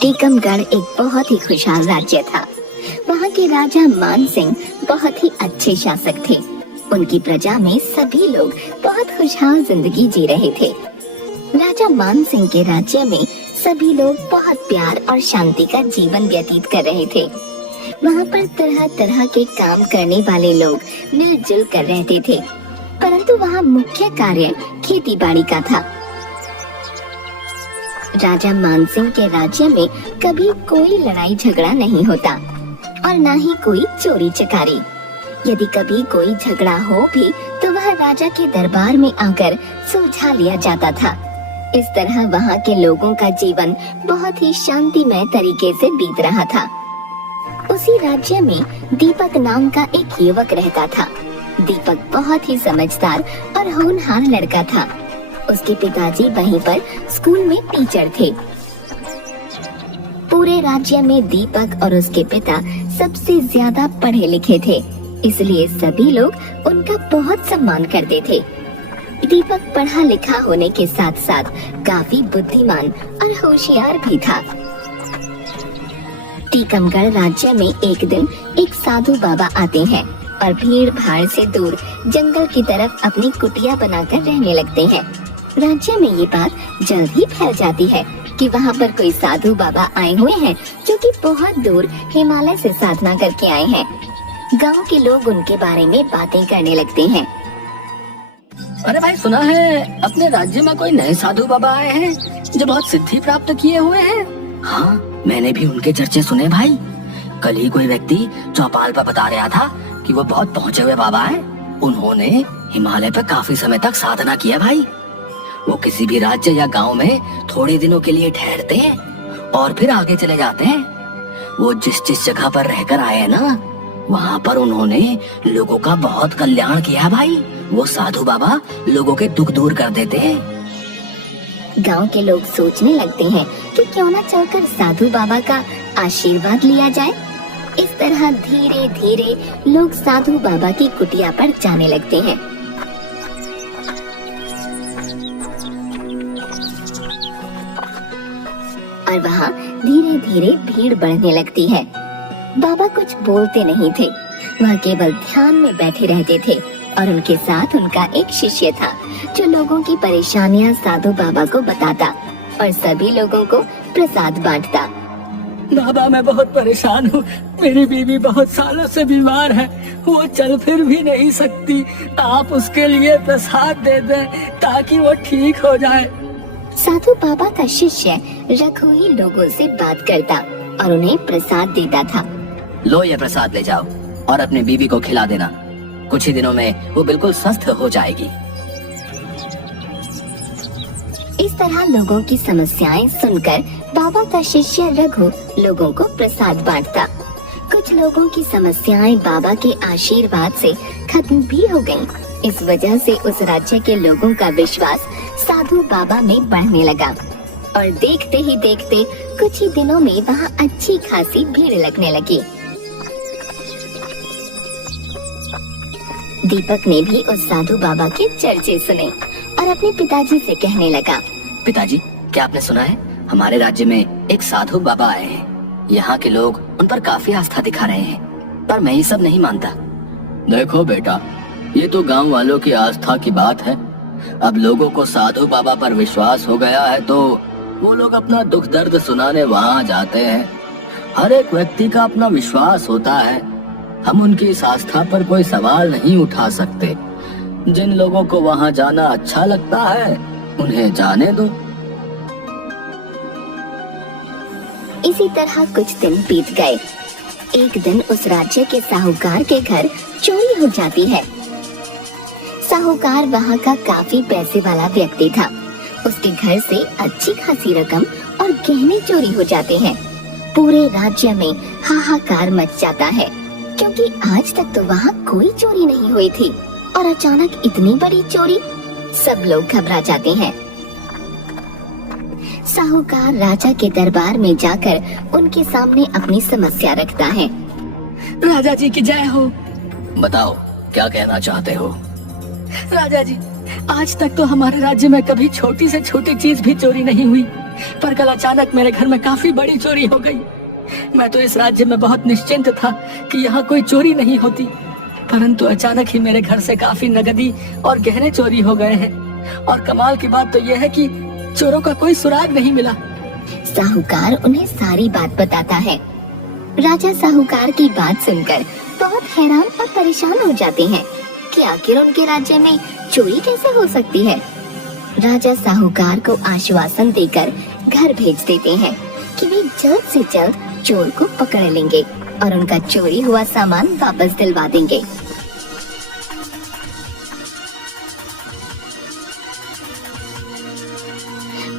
टीकमगढ़ एक बहुत ही खुशहाल राज्य था। वहाँ के राजा मान सिंह बहुत ही अच्छे शासक थे। उनकी प्रजा में सभी लोग बहुत खुशहाल जिंदगी जी रहे थे। राजा मान सिंह के राज्य में सभी लोग बहुत प्यार और शांति का जीवन व्यतीत कर रहे थे। वहाँ पर तरह तरह के काम करने वाले लोग मिलजुल कर रहते थे, परंतु वहाँ मुख्य कार्य खेती बाड़ी का था। राजा मानसिंह के राज्य में कभी कोई लड़ाई झगड़ा नहीं होता और न ही कोई चोरी चकारी। यदि कभी कोई झगड़ा हो भी तो वह राजा के दरबार में आकर सुलझा लिया जाता था। इस तरह वहाँ के लोगों का जीवन बहुत ही शांतिमय तरीके से बीत रहा था। उसी राज्य में दीपक नाम का एक युवक रहता था। दीपक बहुत ही समझदार और होनहार लड़का था। उसके पिताजी वहीं पर स्कूल में टीचर थे। पूरे राज्य में दीपक और उसके पिता सबसे ज्यादा पढ़े लिखे थे, इसलिए सभी लोग उनका बहुत सम्मान करते थे। दीपक पढ़ा लिखा होने के साथ साथ काफी बुद्धिमान और होशियार भी था। टीकमगढ़ राज्य में एक दिन एक साधु बाबा आते हैं और भीड़ भाड़ से दूर जंगल की तरफ अपनी कुटिया बनाकर रहने लगते हैं। राज्य में ये बात जल्द ही फैल जाती है कि वहाँ पर कोई साधु बाबा आए हुए हैं जो कि बहुत दूर हिमालय से साधना करके आए हैं। गांव के लोग उनके बारे में बातें करने लगते हैं। अरे भाई, सुना है अपने राज्य में कोई नए साधु बाबा आए हैं जो बहुत सिद्धि प्राप्त किए हुए हैं। हाँ, मैंने भी उनके चर्चे सुने भाई। कल ही कोई व्यक्ति चौपाल पर बता रहा था कि वो बहुत पहुँचे हुए बाबा हैं। उन्होंने हिमालय पर काफी समय तक साधना किया भाई। वो किसी भी राज्य या गांव में थोड़े दिनों के लिए ठहरते हैं और फिर आगे चले जाते हैं। वो जिस जिस जगह पर रहकर आए हैं ना, वहाँ पर उन्होंने लोगों का बहुत कल्याण किया है भाई। वो साधु बाबा लोगों के दुख दूर कर देते हैं। गांव के लोग सोचने लगते हैं कि क्यों न चलकर साधु बाबा का आशीर्वाद लिया जाए। इस तरह धीरे धीरे लोग साधु बाबा की कुटिया पर जाने लगते हैं। और वहाँ धीरे धीरे भीड़ बढ़ने लगती है। बाबा कुछ बोलते नहीं थे, वह केवल ध्यान में बैठे रहते थे और उनके साथ उनका एक शिष्य था जो लोगों की परेशानियां साधु बाबा को बताता और सभी लोगों को प्रसाद बांटता। बाबा, मैं बहुत परेशान हूँ। मेरी बीवी बहुत सालों से बीमार है, वो चल फिर भी नहीं सकती। आप उसके लिए प्रसाद दे दें ताकि वो ठीक हो जाए। साधु बाबा का शिष्य रघुई लोगों से बात करता और उन्हें प्रसाद देता था। लो, ये प्रसाद ले जाओ और अपनी बीवी को खिला देना। कुछ ही दिनों में वो बिल्कुल स्वस्थ हो जाएगी। इस तरह लोगों की समस्याएं सुनकर बाबा का शिष्य रघु लोगों को प्रसाद बांटता। कुछ लोगों की समस्याएं बाबा के आशीर्वाद से खत्म भी हो गईं। इस वजह से उस राज्य के लोगों का विश्वास साधु बाबा में बढ़ने लगा और देखते ही देखते कुछ ही दिनों में वहाँ अच्छी खासी भीड़ लगने लगी। दीपक ने भी उस साधु बाबा के चर्चे सुने और अपने पिताजी से कहने लगा, पिताजी, क्या आपने सुना है? हमारे राज्य में एक साधु बाबा आए हैं। यहाँ के लोग उन पर काफी आस्था दिखा रहे हैं, पर मैं ये सब नहीं मानता। देखो बेटा, ये तो गांव वालों की आस्था की बात है। अब लोगों को साधु बाबा पर विश्वास हो गया है तो वो लोग अपना दुख दर्द सुनाने वहाँ जाते हैं। हर एक व्यक्ति का अपना विश्वास होता है। हम उनकी इस आस्था पर कोई सवाल नहीं उठा सकते। जिन लोगों को वहाँ जाना अच्छा लगता है उन्हें जाने दो। इसी तरह कुछ दिन बीत गए। एक दिन उस राज्य के साहूकार के घर चोरी हो जाती है। साहूकार वहाँ का काफी पैसे वाला व्यक्ति था। उसके घर से अच्छी खासी रकम और गहने चोरी हो जाते हैं। पूरे राज्य में हाहाकार मच जाता है, क्योंकि आज तक तो वहाँ कोई चोरी नहीं हुई थी और अचानक इतनी बड़ी चोरी। सब लोग घबरा जाते हैं। साहूकार राजा के दरबार में जाकर उनके सामने अपनी समस्या रखता है। राजा जी की जय हो। बताओ, क्या कहना चाहते हो? राजा जी, आज तक तो हमारे राज्य में कभी छोटी से छोटी चीज भी चोरी नहीं हुई, पर कल अचानक मेरे घर में काफी बड़ी चोरी हो गई। मैं तो इस राज्य में बहुत निश्चिंत था कि यहाँ कोई चोरी नहीं होती, परंतु अचानक ही मेरे घर से काफी नगदी और गहने चोरी हो गए हैं। और कमाल की बात तो यह है कि चोरों का कोई सुराग नहीं मिला। साहूकार उन्हें सारी बात बताता है। राजा साहूकार की बात सुनकर बहुत हैरान और परेशान हो जाते हैं कि आखिर उनके राज्य में चोरी कैसे हो सकती है। राजा साहूकार को आश्वासन देकर घर भेज देते हैं कि वे जल्द से जल्द चोर को पकड़ लेंगे और उनका चोरी हुआ सामान वापस दिलवा देंगे।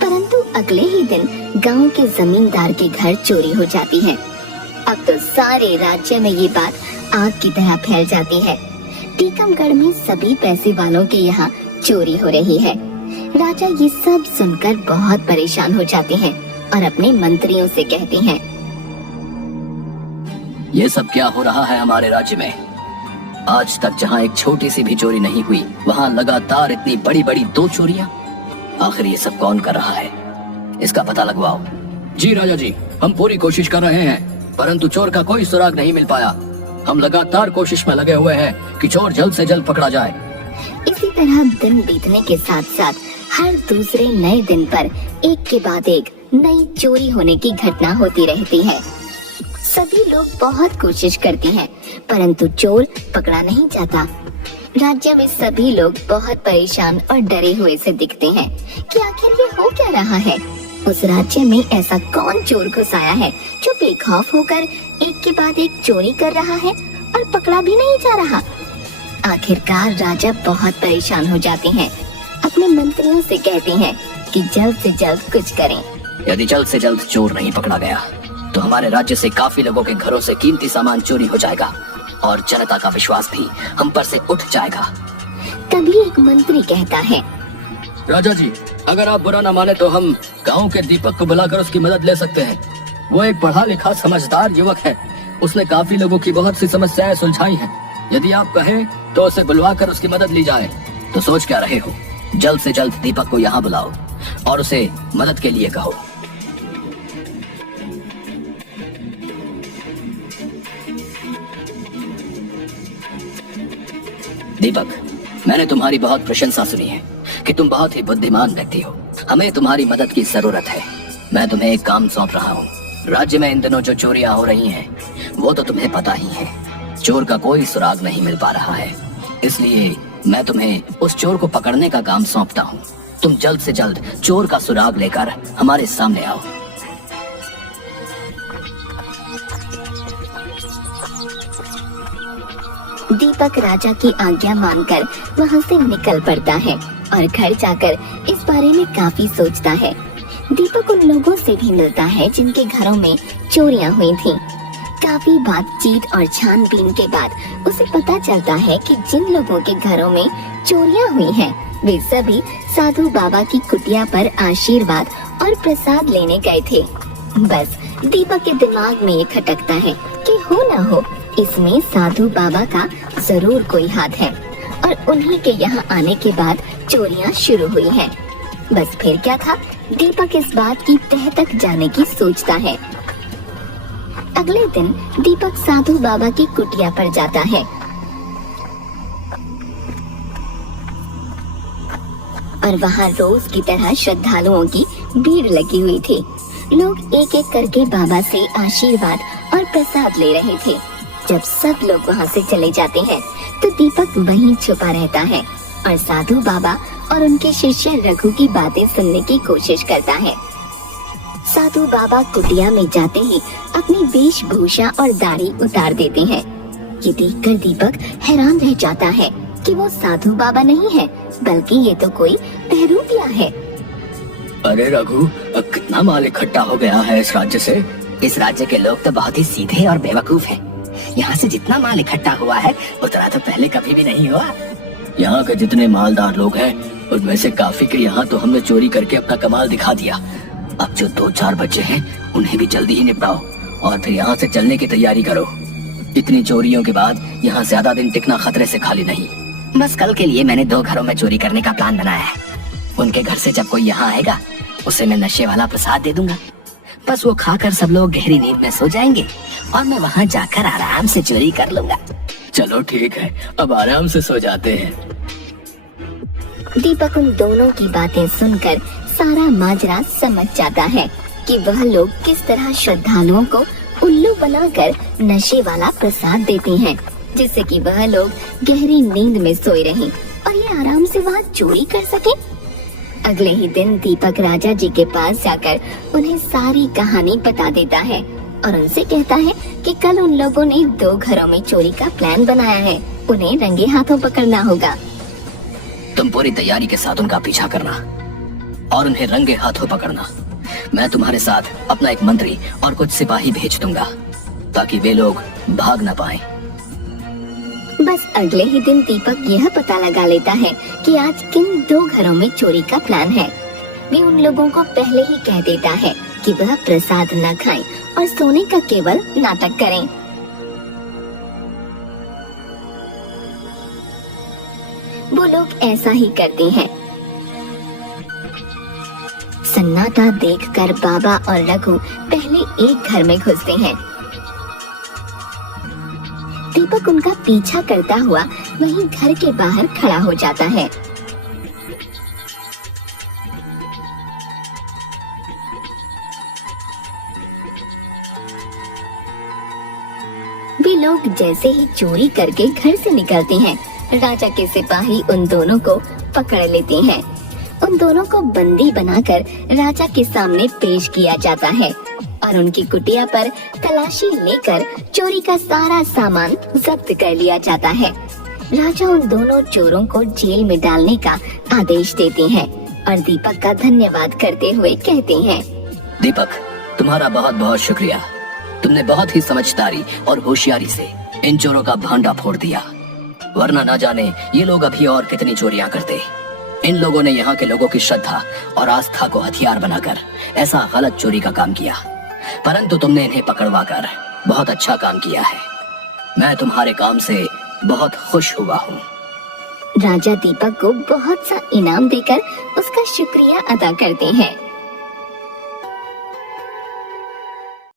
परंतु अगले ही दिन गांव के जमींदार के घर चोरी हो जाती है। अब तो सारे राज्य में ये बात आग की तरह फैल जाती है। टीकमगढ़ में सभी पैसे वालों के यहाँ चोरी हो रही है। राजा ये सब सुनकर बहुत परेशान हो जाते हैं और अपने मंत्रियों से कहते हैं, ये सब क्या हो रहा है हमारे राज्य में? आज तक जहाँ एक छोटी सी भी चोरी नहीं हुई, वहाँ लगातार इतनी बड़ी बड़ी 2 चोरियाँ। आखिर ये सब कौन कर रहा है? इसका पता लगवाओ। जी राजा जी, हम पूरी कोशिश कर रहे हैं, परंतु चोर का कोई सुराग नहीं मिल पाया। हम लगातार कोशिश में लगे हुए हैं कि चोर जल्द से जल्द पकड़ा जाए। इसी तरह दिन बीतने के साथ साथ हर दूसरे नए दिन पर एक के बाद एक नई चोरी होने की घटना होती रहती है। सभी लोग बहुत कोशिश करते हैं, परंतु चोर पकड़ा नहीं जाता। राज्य में सभी लोग बहुत परेशान और डरे हुए से दिखते हैं कि आखिर ये हो क्या रहा है। उस राज्य में ऐसा कौन चोर घुस आया है जो बेखौफ होकर एक के बाद एक चोरी कर रहा है और पकड़ा भी नहीं जा रहा। आखिरकार राजा बहुत परेशान हो जाते हैं। अपने मंत्रियों से कहते हैं कि जल्द से जल्द कुछ करें। यदि जल्द से जल्द चोर नहीं पकड़ा गया तो हमारे राज्य से काफी लोगों के घरों से कीमती सामान चोरी हो जाएगा और जनता का विश्वास भी हम पर से उठ जाएगा। तभी एक मंत्री कहता है, राजा जी, अगर आप बुरा न माने तो हम गांव के दीपक को बुलाकर उसकी मदद ले सकते हैं। वो एक पढ़ा लिखा समझदार युवक है। उसने काफी लोगों की बहुत सी समस्याएं सुलझाई हैं। यदि आप कहें तो उसे बुलवाकर उसकी मदद ली जाए। तो सोच क्या रहे हो? जल्द से जल्द दीपक को यहाँ बुलाओ और उसे मदद के लिए कहो। दीपक, मैंने तुम्हारी बहुत प्रशंसा सुनी है कि तुम बहुत ही बुद्धिमान व्यक्ति हो। हमें तुम्हारी मदद की जरूरत है। मैं तुम्हें एक काम सौंप रहा हूँ। राज्य में इन दिनों जो चोरियां हो रही हैं, वो तो तुम्हें पता ही है। चोर का कोई सुराग नहीं मिल पा रहा है, इसलिए मैं तुम्हें उस चोर को पकड़ने का काम सौंपता हूँ। तुम जल्द से जल्द चोर का सुराग लेकर हमारे सामने आओ। दीपक राजा की आज्ञा मानकर वहाँ से निकल पड़ता है और घर जाकर इस बारे में काफी सोचता है। दीपक उन लोगों से भी मिलता है जिनके घरों में चोरियां हुई थीं। काफी बातचीत और छानबीन के बाद उसे पता चलता है कि जिन लोगों के घरों में चोरियां हुई हैं, वे सभी साधु बाबा की कुटिया पर आशीर्वाद और प्रसाद लेने गए थे। बस दीपक के दिमाग में ये खटकता है कि हो ना हो इसमें साधु बाबा का जरूर कोई हाथ है और उन्हीं के यहाँ आने के बाद चोरियां शुरू हुई हैं। बस फिर क्या था, दीपक इस बात की तह तक जाने की सोचता है। अगले दिन दीपक साधु बाबा की कुटिया पर जाता है और वहाँ रोज की तरह श्रद्धालुओं की भीड़ लगी हुई थी। लोग एक एक करके बाबा से आशीर्वाद और प्रसाद ले रहे थे। जब सब लोग वहाँ से चले जाते हैं तो दीपक वहीं छुपा रहता है और साधु बाबा और उनके शिष्य रघु की बातें सुनने की कोशिश करता है। साधु बाबा कुटिया में जाते ही अपनी वेशभूषा और दाढ़ी उतार देते हैं। ये देखकर दीपक हैरान रह जाता है कि वो साधु बाबा नहीं है, बल्कि ये तो कोई बहरूपिया है। अरे रघु, अब कितना माल इकट्ठा हो गया है इस राज्य से। इस राज्य के लोग तो बहुत ही सीधे और बेवकूफ हैं। यहाँ से जितना माल इकट्ठा हुआ है उतना तो पहले कभी भी नहीं हुआ। यहाँ के जितने मालदार लोग हैं उनमें से काफी के यहाँ तो हमने चोरी करके अपना कमाल दिखा दिया। अब जो 2-4 बच्चे हैं उन्हें भी जल्दी ही निपटाओ और फिर यहाँ से चलने की तैयारी करो। इतनी चोरियों के बाद यहाँ ज्यादा दिन टिकना खतरे से खाली नहीं। बस कल के लिए मैंने 2 घरों में चोरी करने का प्लान बनाया है। उनके घर से जब कोई यहाँ आएगा उसे मैं नशे वाला प्रसाद दे दूंगा। बस वो खाकर सब लोग गहरी नींद में सो जाएंगे और मैं वहाँ जाकर आराम से चोरी कर लूंगा। चलो ठीक है, अब आराम से सो जाते हैं। दीपक उन दोनों की बातें सुनकर सारा माजरा समझ जाता है कि वह लोग किस तरह श्रद्धालुओं को उल्लू बनाकर नशे वाला प्रसाद देते हैं, जिससे कि वह लोग गहरी नींद में सोए रहें और ये आराम से वहाँ चोरी कर सके। अगले ही दिन दीपक राजा जी के पास जाकर उन्हें सारी कहानी बता देता है और उनसे कहता है कि कल उन लोगों ने 2 घरों में चोरी का प्लान बनाया है, उन्हें रंगे हाथों पकड़ना होगा। तुम पूरी तैयारी के साथ उनका पीछा करना और उन्हें रंगे हाथों पकड़ना। मैं तुम्हारे साथ अपना एक मंत्री और कुछ सिपाही भेज दूंगा ताकि वे लोग भाग न पाएं। बस अगले ही दिन दीपक यह पता लगा लेता है कि आज किन 2 घरों में चोरी का प्लान है। वे उन लोगों को पहले ही कह देता है कि वह प्रसाद न खाएं और सोने का केवल नाटक करें। वो लोग ऐसा ही करते हैं। सन्नाटा देखकर बाबा और रघु पहले एक घर में घुसते हैं। दीपक उनका पीछा करता हुआ वहीं घर के बाहर खड़ा हो जाता है। वे लोग जैसे ही चोरी करके घर से निकलते हैं, राजा के सिपाही उन दोनों को पकड़ लेते हैं। उन दोनों को बंदी बनाकर राजा के सामने पेश किया जाता है और उनकी कुटिया पर तलाशी लेकर चोरी का सारा सामान जब्त कर लिया जाता है। राजा उन दोनों चोरों को जेल में डालने का आदेश देते हैं और दीपक का धन्यवाद करते हुए कहते हैं, दीपक, तुम्हारा बहुत बहुत शुक्रिया। तुमने बहुत ही समझदारी और होशियारी से इन चोरों का भांडा फोड़ दिया, वरना न जाने ये लोग अभी और कितनी चोरियां करते। इन लोगों ने यहाँ के लोगों की श्रद्धा और आस्था को हथियार बनाकर ऐसा गलत चोरी का काम किया, परंतु तुमने इन्हें पकड़वाकर बहुत अच्छा काम किया है। मैं तुम्हारे काम से बहुत खुश हुआ हूँ। राजा दीपक को बहुत सा इनाम देकर उसका शुक्रिया अदा करते हैं।